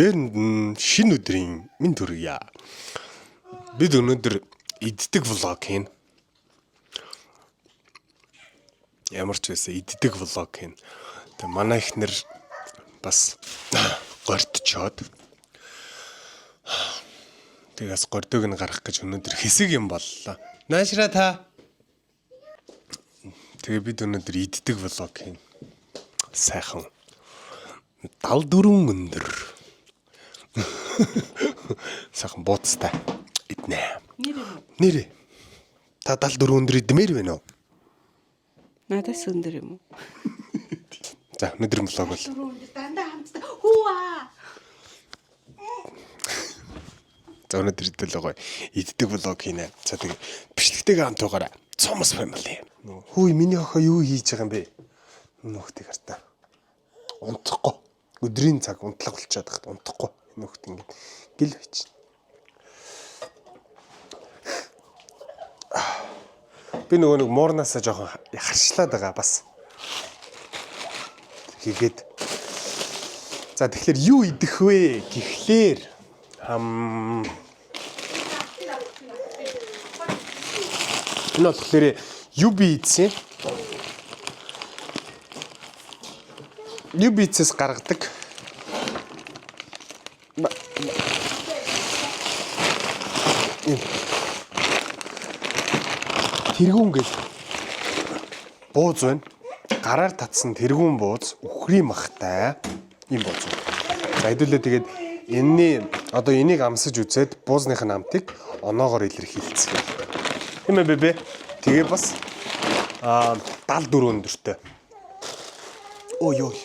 Дээрэнд нь шинэ өдрийн минь төргийа. Бид өнөөдөр иддэг влог хийн. Ямар ч байсан иддэг влог хийн. Тэгээ манай ихнэр бас гортчоод. Тэгээс гордог нь гаргах гэж өнөөдөр хэсэг юм боллоо. Наашра та. Тэгээ бид өнөөдөр иддэг влог хийн. Сайхан 74 өндөр. Сайхан бууцтай иднэ. Нэрээ. Та 74 өндөр идмээр байна уу? Надаас өндөр юм уу? За өнөөдөр влог бол. Дандаа хамтдаа хүүа. За өнөөдөр идэл байгаа. Иддэг влог хийнэ. За тэгээ бичлэгтэйгээ хамтуугаараа цомос family. Хүй миний охоо юу хийж байгаа юм бэ? Нөхдөг артаа. Унтахгүй. Өдрийн цаг унтлаг болчиход байхад унтахгүй. Нөхд ингэ гэл байж. Би нөгөө нэг муурнаасаа жоохон харшлаад байгаа бас. Хийгээд. За тэгэхээр юу идэх вэ? Гэхлээр энэ болохоор юу би идсэн? Юу бицээс гаргадаг. Тэргүүн гэл бууз байна. Гараар татсан тэргүүн бууз үхрийн махтай юм бууз. За хэдүүлээ тэгээд энэний одоо энийг амсаж үзээд буузных нь амтыг оноогоор илэрхийлцгээе. Тийм ээ бебе. Тэгээ бас 74 өндөртэй. Ой ой.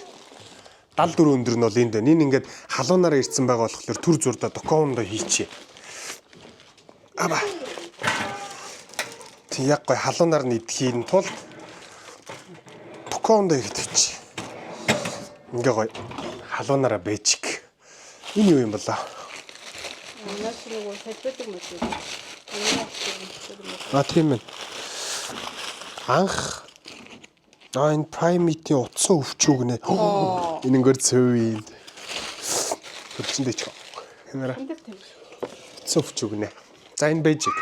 74 өндөр нь бол энд байна. Энэ ингээд халуунаараа ирсэн байгаа болохоор төр зурда докондо хийчихье. Аба. Тэг яг гой халуунаар нь идэхийн тулд докондо хийчих. Ингээ гой халуунаараа бэжик. Энэ юу юм болоо? Наас нөгөө салбидаг юм уу? Тийм ээ. Анх энэ праймитийн утсан өвчүүг нэ. Энэ ингээд цөвийн. Хөрчөндөө ч. Хэмээрээ. Утсан өвчүүг нэ. За энэ бэжик.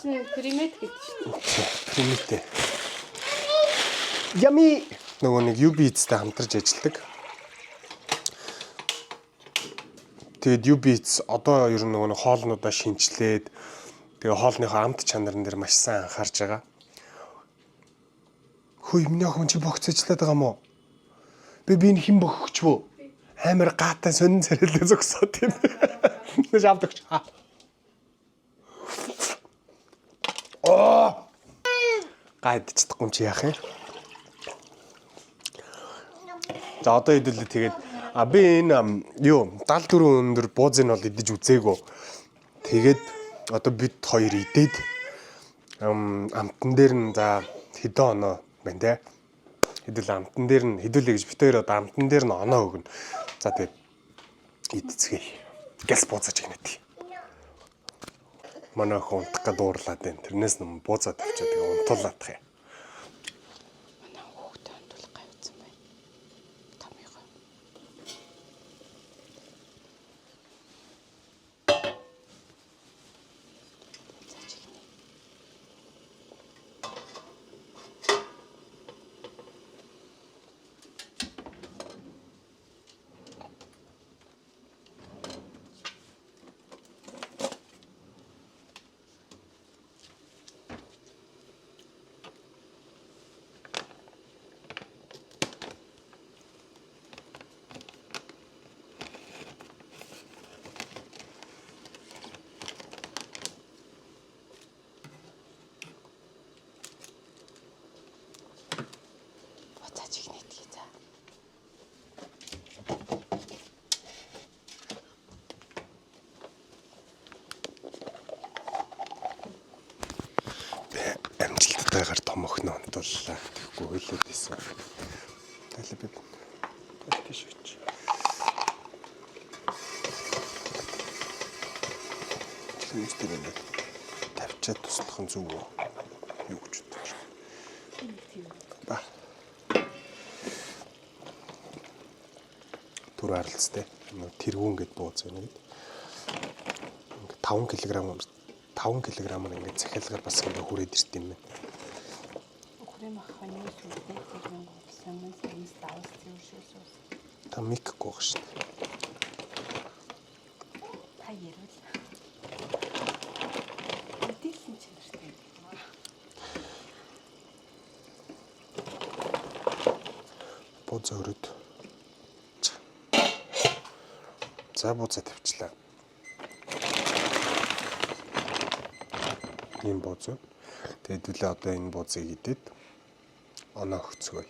Примет гэдэг шүү дээ. Примет. Ями. Нөгөө нэг UB-тэй хамтарч ажилладаг. Тэгээд UB одоо ер нь нөгөө хоолнуудаа шинчлээд тэгээ хоолныхоо амт чанарын дээр маш сайн анхаарч байгаа. Хөөе миний охин чи богцоожлаад байгаа мó? Би энэ хэн бохогч вөө? Амар гаатай сонин царайлаа зогсоод юм. Нэж авдагч. Гайдчихдаггүй юм чи яах юм? За одоо хэдүүлээ тэгээд би энэ юу 74 өндөр буузыг бол идэж үзээгөө. Тэгээд одоо бид хоёр идээд амтан дээр нь за хэдэн оноо байна те. Хэдүүл амтан дээр нь хэдүүлээ гэж бид хоёр одоо амтан дээр нь оноо өгнө. За тэгээд идцгээе. Газ бууцаж гинэт. Манай охин унтах гээд дуурлаад байна. Тэрнээс нь бууцаад авчаад тэгээ унтуулаад тах юм. Манай хүүхдээ унтуулах гайвцсан байна. Томьёо. Амжилттайгаар том охин унтууллаа. Тэгэхгүй хөлөөд ийсэн. Талаа би тийш үуч. Тэс дээр нэг тавьчаад туслах нь зүг үү? Юу гэж бодож байна? Ба. түр харилцтай. Тэргүүн гэд бууз байна гэд. 5 кг ингээд захиалгаар бас ингээд хүрээд ирт юм байна. Хүрээ маханы сүлдээ тэрэн гоцсон юмс давс зүршээс. Та микгүй байгаа шүү дээ. Та ярил. Мэдээлсэн чанартай. Бууз өрөөд. За буузаа тавьчлаа. Ийм бууз. Тэгээд үлээ одоо энэ буузыг идээд оноо хөцгөөе.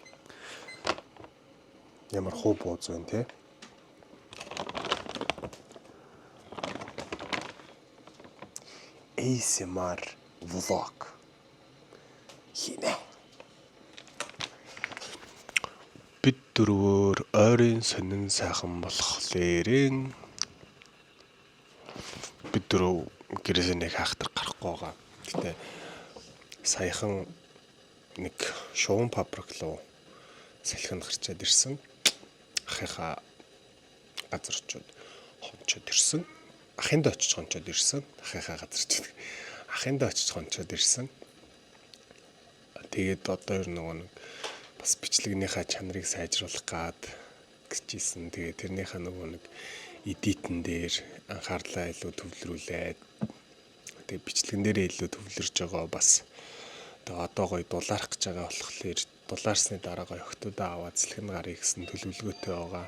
Ямар хуу бууз вэ те? ASMR vlog. Хинэ. Бид дөрвөөр ойрын сонин сайхан болохлээрэн бид дөрөв гэрээсээ нэг хаахтар гарахгүй байгаа. Гэтэ саяхан нэг шугам фабрик руу салхинд гарчаад ирсэн. Ахыхаа газар очиод хончоод ирсэн. Ахынд очиж хончоод ирсэн. Ахыхаа газар очиод. Ахынд очиж хончоод ирсэн. Тэгээд одоо ер нэг бас бичлэгнийхаа чанарыг сайжруулах гад гэжсэн. Тэгээд тэрнийхээ нэг эдитэн дээр анхаарлаа илүү төвлөрүүлээд тэгээд бичлэгэн дээрээ илүү төвлөрж байгаа бас тэгээд одоо гоё дулаарах гэж байгаа болохоор дулаарсны дараа гоё охтуудаа аваад салхинд гарыг гэсэн төлөвлөгөөтэй байгаа.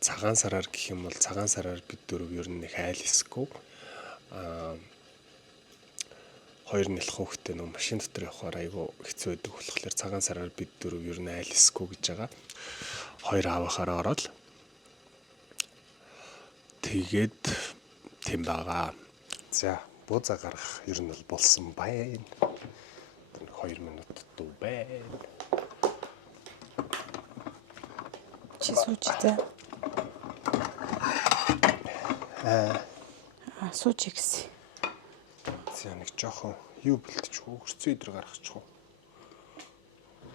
Цагаан сараар гэх юм бол цагаан сараар бид дөрөв ер нь их айл эсгүй. Хоёр нэлх хүүхдээ нэг машин дотор явахаар айгу хэцүү байдаг болохоор цагаан сараар бид дөрөв ер нь айл эсгүй гэж байгаа. Хоёр аавахаараа ороод тэгээд тийм байгаа. За, буузаа гаргах ер нь бол болсон байна. 2 минут дуу байна. Чи сууч за. Сууч гэсэн. За нэг жоохон юу бэлтчих үү? Хөрцөө идэр гаргачих уу?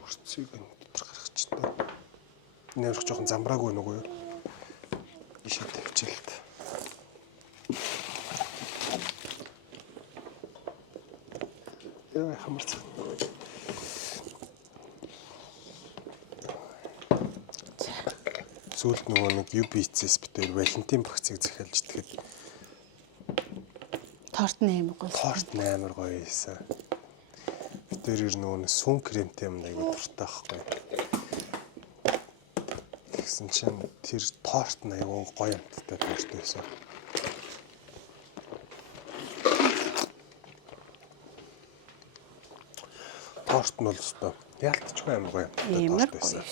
Хөрцөөг идэр гаргачихтай. Нэрх жоохон замбраагүй нүггүй юу? Ишээ тавьчихлаа. Яа хамарч. Сүүлд нөгөө нэг UBC-с битээр Валентин багцыг захиалж итгэхэд Торт нээр гоё. торт амар гоё ийсэн. Битээр ер нөгөө сүн кремтэй юм айгу дуртай байхгүй. Тэгсэн чинь тэр торт нь айгу гоё амттай торт байсан. Торт нь бол өстой. Яалтчгүй амар гоё амттай торт байсан.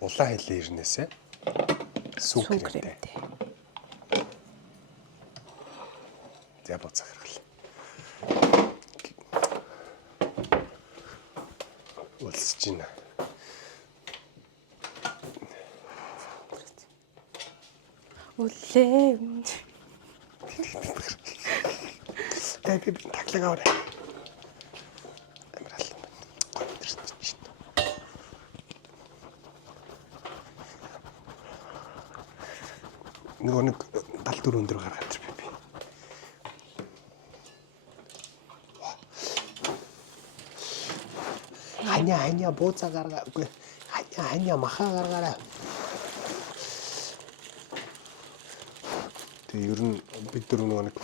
Улаан хэлээ ирнээсээ сүн кремтэй. За буцаа гаргал. Улсж байна. Үлээ. Би таглаг аваа. Амрал. Нөгөө нэг 74 өндөр гаргаад би. Ханя буузаа гаргаагүй. Ханя махаа гаргаарай. Тэгээ ер нь бид дөрөв нэг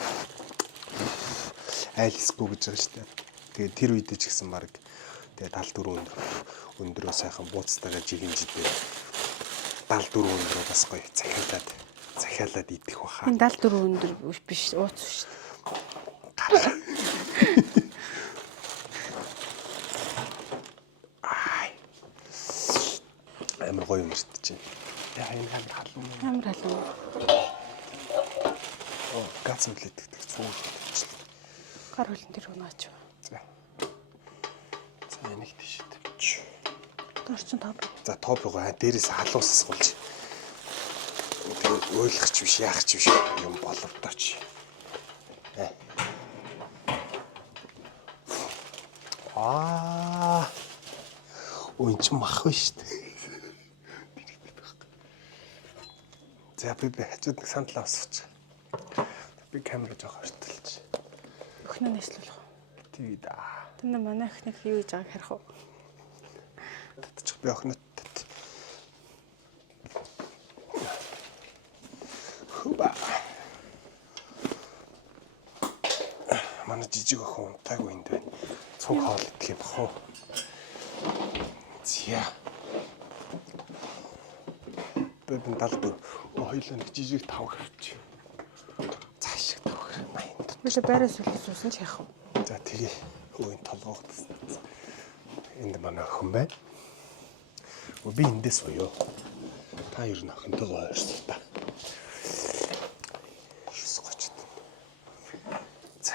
айлсгүй гэж байгаа шүү дээ. Тэгээ тэр үед ч гэсэн баг тэгээ 74 өндөрөө сайхан бууцтайгаа жигэнжидээ 74 өндөрөө бас гоё захиалаад идэх баха. Энэ 74 өндөр биш ууц шүү дээ. Амар гоё юм шүү дээ. Яа энэ амар халуун. Амар халуун. Гац үлээдэг цүү. Гар хөлн дээр унаач. За. За энийг тийш тавьчих. Дорчин топ. За топ байгаа. Дээрээс халуусс болж. Тэгээ ойлгох ч биш, яах ч биш юм боловдооч. Өө энэ ч мах ба шүү дээ. За би хажууд нэг сандал авсууч. Би камера жоох ортолж. Өхнөө нэслүүлэх. Тий да. Тэнд манай өхнөх юу гэж байгааг харах уу? Татчих би охинот. Хуба. Манай жижиг охин унтаагүй энд байна. Цуг хоол идэх юм бах уу? Зя. Бэбэн далд хоёлоо нэг жижиг тавг авч. Цааш тавг майнд. Би л байраас суусан ч яах вэ? За тэгээ өөний толгойг тасна. Энд манай охин байна. Би эндээс боёо. Та ер нь охинтойгоо ойрсон та. 9:30. За.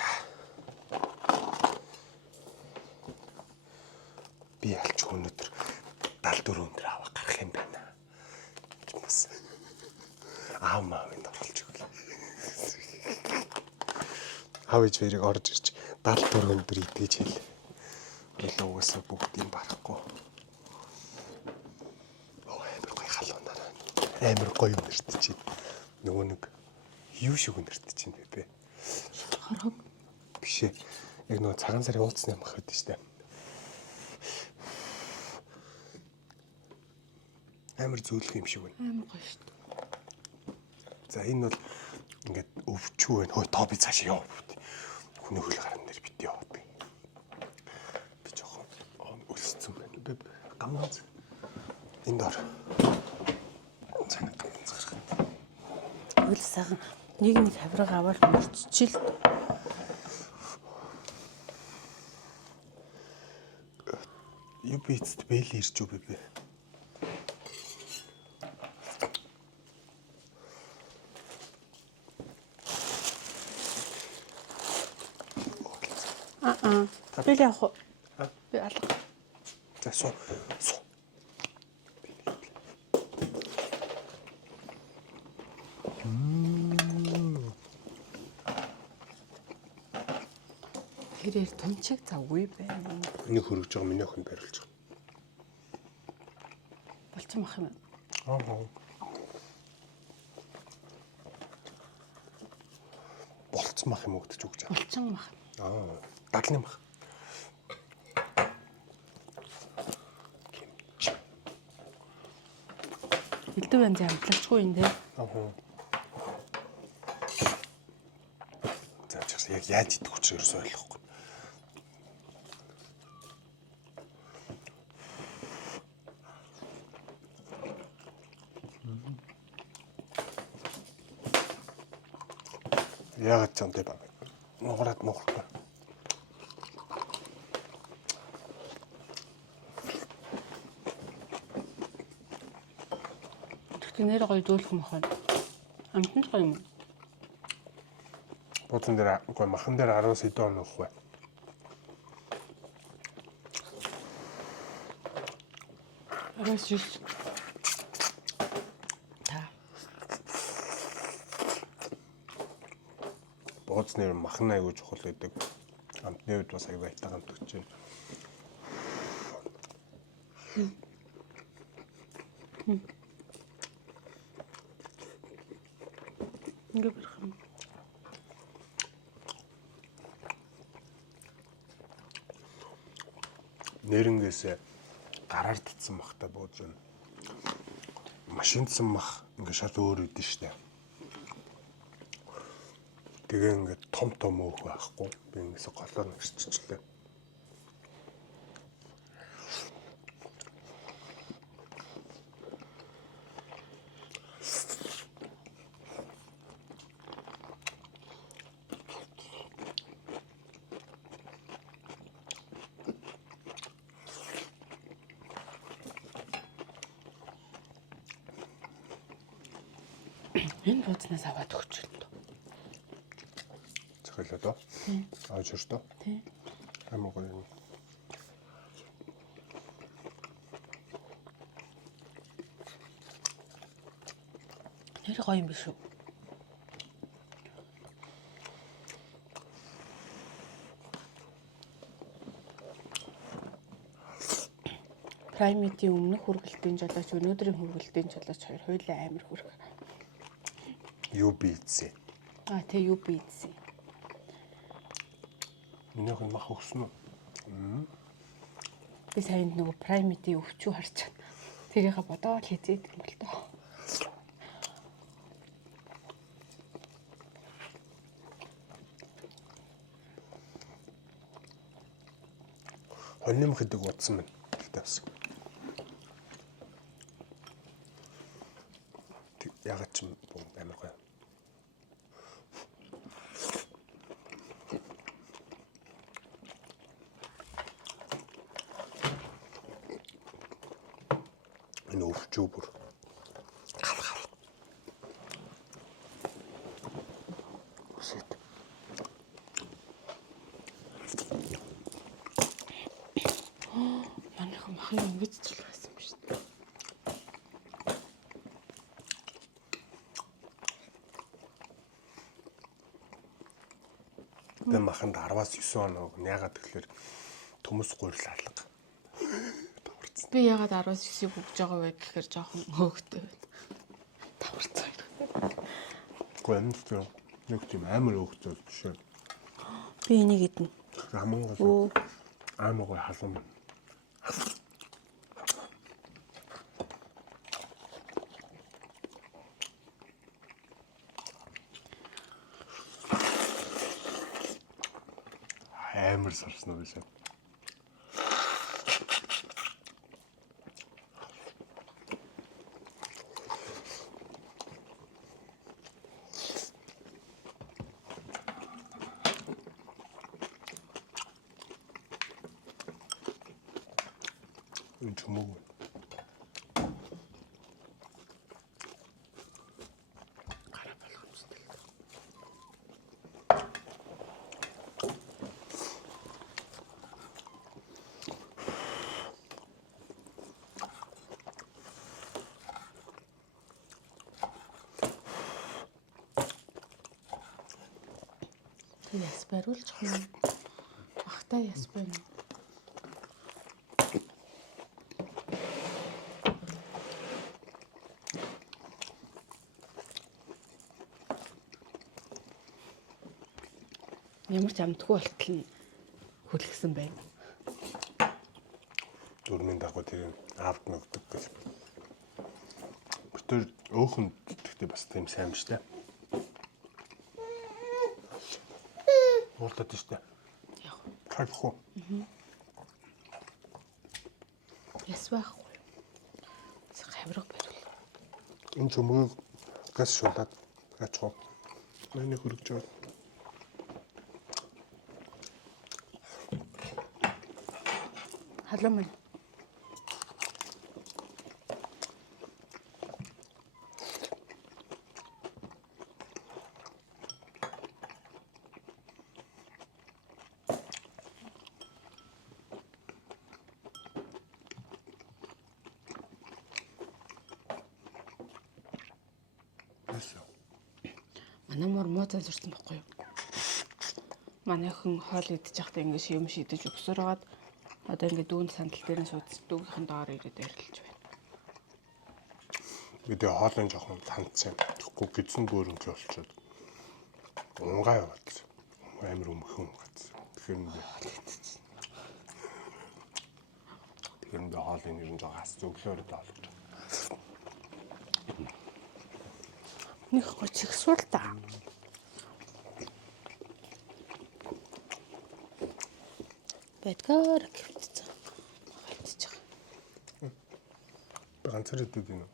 Би алч өнөөдөр 74 өндөр аваа гарах юм байна. Бас аав маавынд оруулж өгье. Аав ээж хоёрыг орж ирж 74 өндөр идэж хэл. Ойлоо угаасаа бүгдийг барахгүй. Амар гоё нэрт чинь. Нөгөө нэг юу шиг нэрт чинь бэ? Хорхог. Биш ээ. Яг нөгөө цагаан сарын уулцны амх байдаг шүү дээ. Амар зөөлөх юм шиг байна. Амар гоё шүү дээ. За энэ бол ингээд өвчүү байна. Хөөе тоо би цаашаа яв. Хүний хөл гаран дээр бит яваад. Би жоохон өлссөн байна. Би гамнаач. Энд ор. Үл сайхан нэг хавраг аваад мөрччихэл. Юу би эцэд бэл ирж үү бэ? Би л явах уу? Би алга. За суу. Тэрээр тунчиг завгүй байна. Миний хөргөж байгаа миний охин барилж байгаа. Болцсон бах юм. Аа. Болцсон бах юм өгдөж өгч байгаа. Болцсон бах. Аа. Дадлын бах. Элдв янз амтлагчгүй юм дээ. Аа. За чигс яг яаж идэх учраас ерөөсөй ойлгохгүй. Яагаад ч юм бэ? Нугараад нугарахгүй. Тэгтээ нэр гоё дүүлэх юм байна. Амтан гоё юм. Бууцан дээр үгүй махан дээр 10 сэдв онох бай. Арас юус. Бууцны махан аягүй чухал байдаг. Амтны үед бас аягүй айтаа хамт өгч байна. Ингээ барах юм. Нэрнгээсээ гараар татсан махтай бууз байна. Машинтсан мах ингээ шал өөр үдэн штэ. Тэгээ ингээд том өөх байхгүй. Би ингэсэ голоор нэгсчихлээ. Энэ буузнаас аваад өгч л дөө. Захиалаа доо. Ааж өртөө. Тий. Амар гоё юм. Нэр гоё юм биш үү? Праймитийн өмнөх хүргэлтийн жолооч өнөөдрийн хүргэлтийн жолооч хоёр хоёулаа амар хүрх. UBC. Тэ UBC. Миний охин мах өгсөн үү? Би саянд нөгөө Prime-ийн өвчүү харж чад. Тэрийг бодоод хийзээд юм бол тоо. Хоньным хэдэг удсан байна. Тэгтээ бас. Ягаад ч юм амар гоё. Энэ өвчөө бүр. Үсэт. Манайхан махыг ингэж чилгээсэн юм шүү дээ. Тэ маханд 10-аас 9 оноо ягаад тэгэхээр төмөс гурил алга. Би ягаад 19-ийг өгж байгаа вэ гэхээр жоохон хөөгтэй байна. Даварцаа. Гэнэ нэг тийм амар хөөгтэй жишээ. Би энийг идэнэ. Раман гол. Амар гоё халуун. Амар сарсан уу биш үү? Энэ чумаг. Гараа болох юмстай. Яс бариулчих юм. Ахтай яс байна. Ямар ч амтгүй болтол нь хөлгсөн байна. Дөрмийн дагуу тэр аавд нөгдөг гэж. Тэр өөхөн гэхдээ бас тийм сайн биш үү? Уултаад штэ. Яг. Кайфхоо. Яс байхгүй. Хавирга бариул. Энэ чумгийг газ шуулаад ачгаа. Миний хөргөж байгаа. Халуун мань. Манай мөр муутай зурсан байхгүй юу? Манай хүн хоол идэж байхдаа ингэ юм шидэж өгсөр хагаад одоо ингэ дүүн сандал дээр нь суудсан дүүгийнхэн доор ирээд ярилж байна. Бид хоолын жоохон тандсан. Тэгэхгүй гидсэн бөөрөнгө болчиход. Унгаа яваад. Амар өмхөн гацсан. Тэгэхээр би хоолын нэр нь жоо хас зөвлөөрөд олж. Нэг гоч их суул та. Бэтгэр гэвчихсэн. Хайтж байгаа. Би ганцаар идэв гинэ.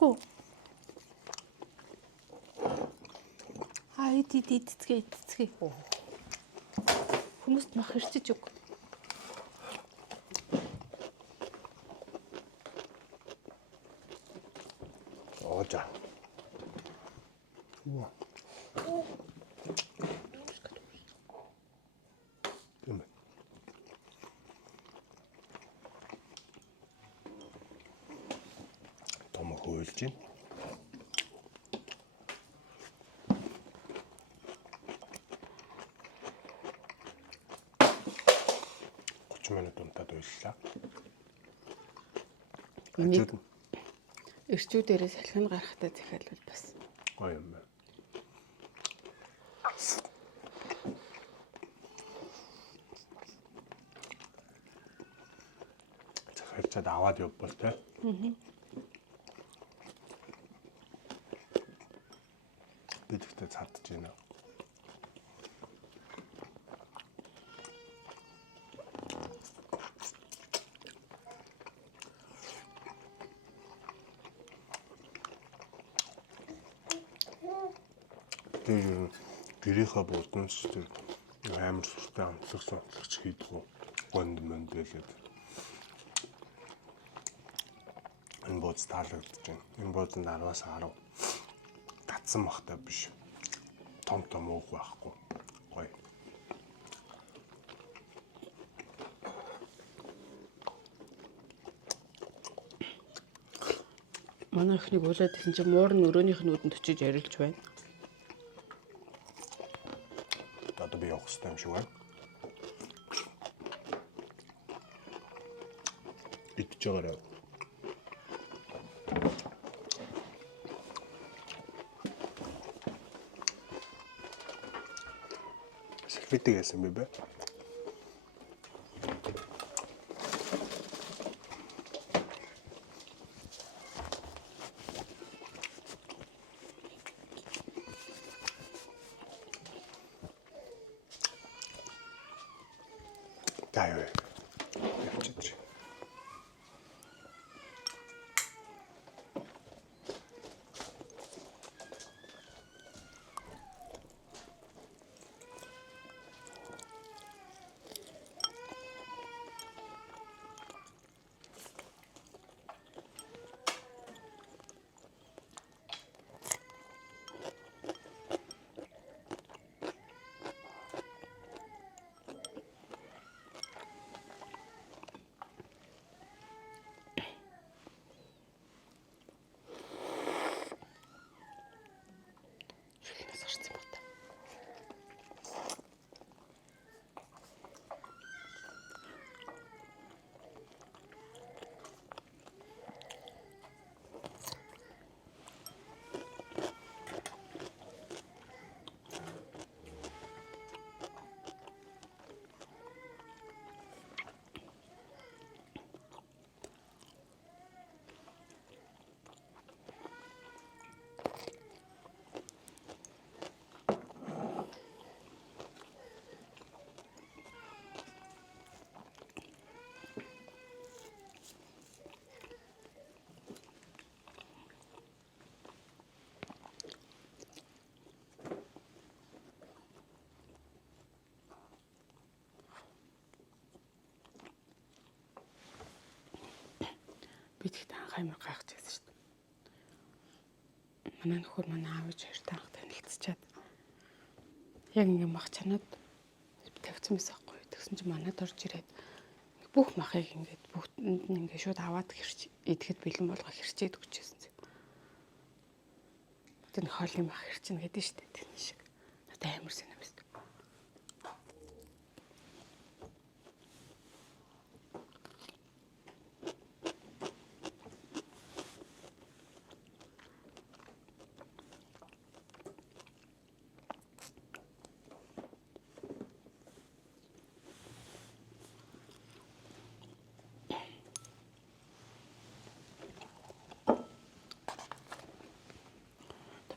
Гүү. Эцгээ. Хүмүүст мах хэрчиж өг. Оожа. Уа. Тэм. Том хуйлж байна. Минут унтаад уйллаа. Ирчүүдээрээ салхин гарахтаа захиалвал бас гоё юм байна. Захирчаад аваад явбал те. Би тэгтээ цадж байна. Тэр гэрийнхаа буднаас тэр амар суртай амтлагч хийдэг гонд мөнд байлээ. Энэ бууз таалагдж байна. Энэ буузанд 10-аас 10 татсан бахтай биш. Том уух байхгүй. Гоё. Манай ихнийг уйлаад гэсэн чинь муур нь өрөөнийх нь үдэнд очиж ярилж байна. Одоо би явах хэрэгтэй юм шиг байна. Идж байгаарай. Селфитиг яасан бэ? Гайвэ. Явчихчих. Би тэгт анх амар гайхаж байсан шүү дээ. Манай нөхөр манай аав ээж хоёр танх танилцчаад яг ингээм мах чанаад тавьсан байсан байхгүй. Тэгсэн чинь манад орж ирээд бүх махыг ингээд бүгдэнд нь ингээд шууд аваад идэхэд бэлэн болгоо хэрчээд өгчээсэн. Тэр хоолны мах хэрчнэ гэдэг нь шүү дээ. Тэр шиг. Надад амар санаа байсан.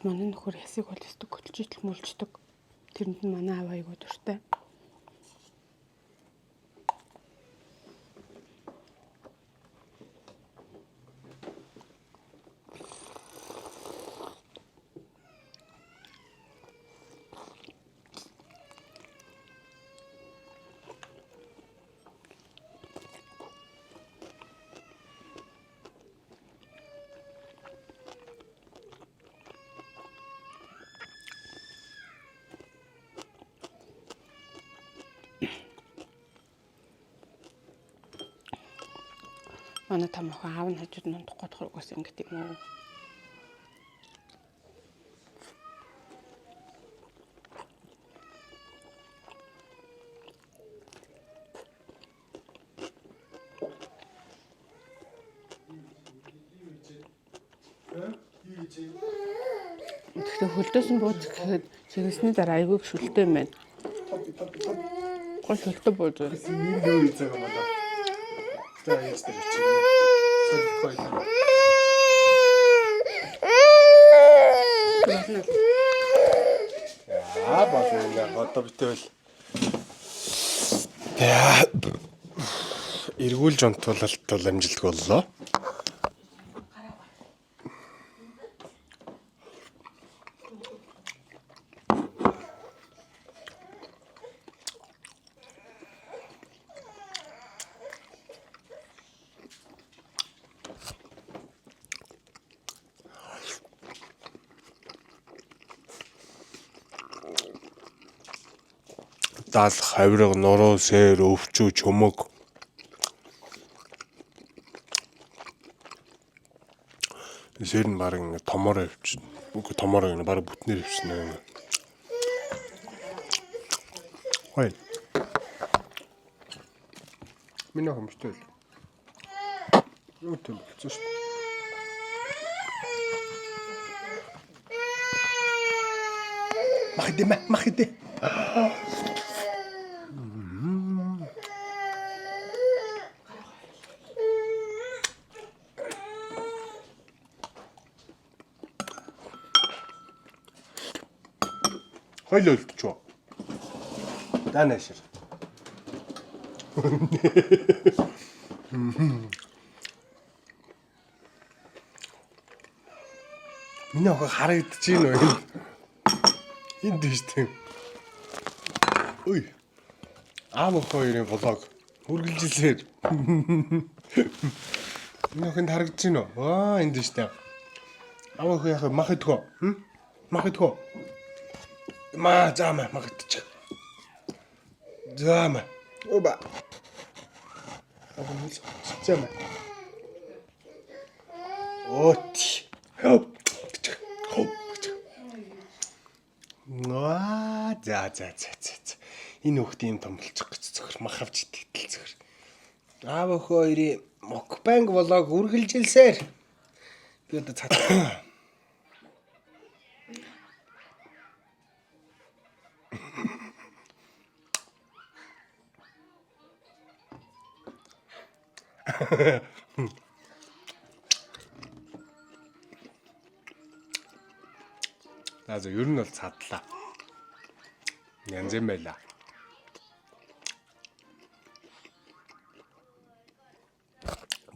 Манай нөхөр ясыг бол өстөг хөтлжитл мөлждөг. Тэрэнд нь манай аав аягүй дуртай. Манай томоохон аав нь хажууд нь унтах годох угаас ингэдэг юм уу? Тэгэхдээ хөлдөөс нь бууц гэхэд чиглэсний дараа айгүй шүлтэй юм байна. Гол шүлтэй бууз. Ийм юу хийж байгаа юм болоо. За яаж тэр чинь. Солихгүй. Болно одоо битэл эргүүлж онтуулалт бол амжилтгүй боллоо. Дал хавирга нуруу сэр өвчүү чөмөг сэр нь баг ингэ томоор авчихна. Үгүй томоор ингэ баг бүтнээр авчихна. Хой. Минь хомчтой. Юу тийм болчихсон шүү. Мах идэм. Хойлоо үлдчихв. Данашир. Миний охин харагдаж байна уу? Энд биш тийм. Ой. Аав хоёрын влог үргэлжилсээр. Миний охинд харагдаж байна уу? Аа энд биш тийм. Аав охин яхаа мах идгөө. Мах идгөө. Заама мах идчих. Заама. Оба. Або заама. Оти. Хоп. За. Энэ хүүхдээ юм том болчих гэж зөвхөр мах авч итгэл зөвхөр. Аав охин хоёрын мукбанг влог үргэлжилсээр. Би одоо цаад. За ер нь бол цаадлаа. Янз юм байла.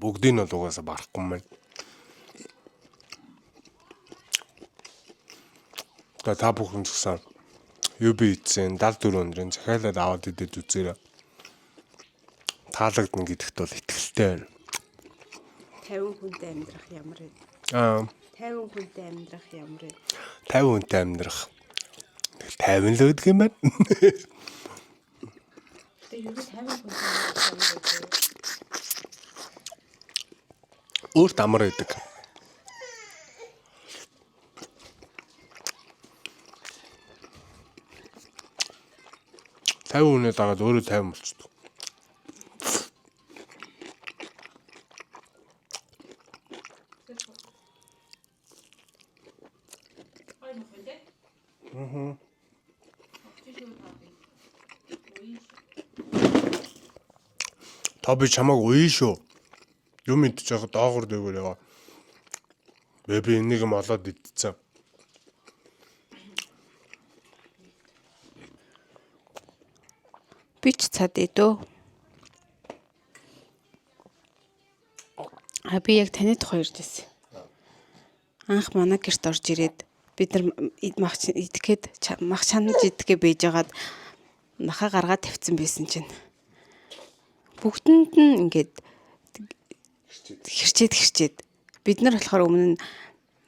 Бүгдийг нь бол угаасаа барахгүй юм байна. Та бүхэн ч гэсэн UB эзэн 74 өндрийн захиалаад аваад идэж үзээрэй. Таалагдана гэдэгт бол итгэлтэй байна. 50 хүнтэй амьдрах ямар вэ? 50 хүнтэй амьдрах ямар вэ? 50 хүнтэй амьдрах. 50 л өгдөг юм байна. Тэгээ юу 50 хүнтэй амьдрах ямар вэ? Өөрт амар байдаг. Тав үнэ дагаад өөрөө 50 болчихдог. Та би чамайг ууя шүү. Юм идэж байгаа доогор дээгүүр ягаа. Би энийг юм олоод идчихсэн. Би ч цад идөө. Би яг таны тухай ярьж байсан. Анх манай гэрт орж ирээд бид нар мах идэхэд мах чанаж идэхээ бийж агаад маха гаргаад тавьсан байсан чинь бүгдэнд нь ингээд хэрчээд бид нар болохоор өмнө нь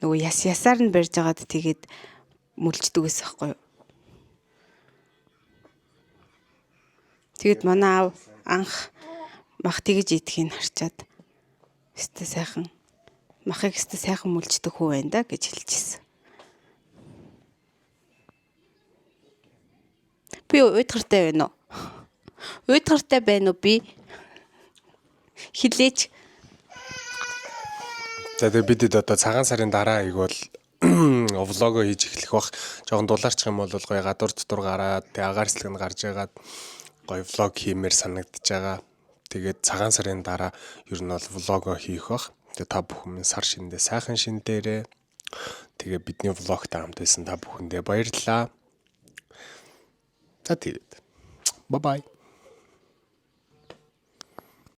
нөгөө ясаар нь барьж агаад тэгээд мүлждэг гэсэн байхгүй юу. Тэгэд манай аав анх мах тэгж идэхийг харчаад өстө сайхан махыг өстө сайхан мүлждэг хүү байна да гэж хэлчихсэн. Би уйдгартай байна уу? Уйдгартай байна уу би? Хилээч. За тэгээд бид одоо цагаан сарын дараа ийг бол влого хийж эхлэх бах. Жохон дулаарчих юм бол гоё гадуур дотор гараад тэг агаар эслэг нь гарч ягаад гоё влог хиймээр санагдаж байгаа. Тэгээд цагаан сарын дараа ер нь бол влого хийх бах. Тэгээ та бүхэн сар шиндээ сайхан шин дээрээ. Тэгээ бидний влогтой хамт байсан та бүхэндээ баярлалаа. За тэгээд. Bye bye.